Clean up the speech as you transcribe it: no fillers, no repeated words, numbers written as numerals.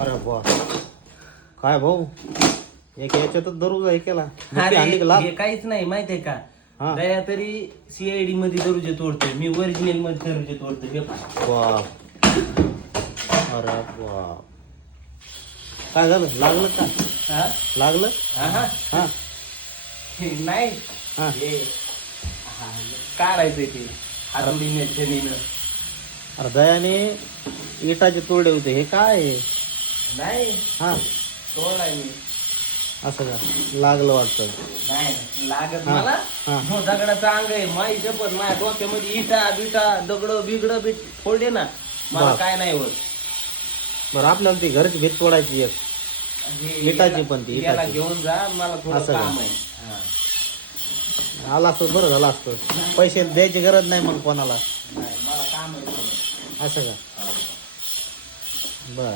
अरे बा काय भाऊ एक याच्यातच दररोज हे केला अरे, आणली का लाभ? हे काहीच नाही माहितीये का हा. दया तरी सीआयडी मध्ये दरुजे तोडतोय मी ओरिजिनल मध्ये दरुजे तोडतोय हे पहा. बाप अरे बाप काय झालं लागलं का हा? लागलं हा, हा. हा हे नाही हा. हे हा, काढायचंय ते हातोडीने छडीनं. अरे दयाने इटाचे तोडे होते हे काय आहे? नाही हा तोडाय मी असं का लागलं वाटतं नाही लागत हा, मला हा. हो दगडाचा अंग आहे माई शपथ माझ्या डोक्यामध्ये इटा बिटा दगड बिगड बीट फोडले ना मला बाप. काय नाही होत. बरं आपल्याला ती घरची भीत तोडायची एक हे इटाची पण ती, याला इटाची. घेऊन जा मला थोडं असं का? काम आहे. हा. आला असतं बरं झालं असतं पैसे द्यायची गरज नाही मग कोणाला नाही मला काम आहे थोडं. असं का बर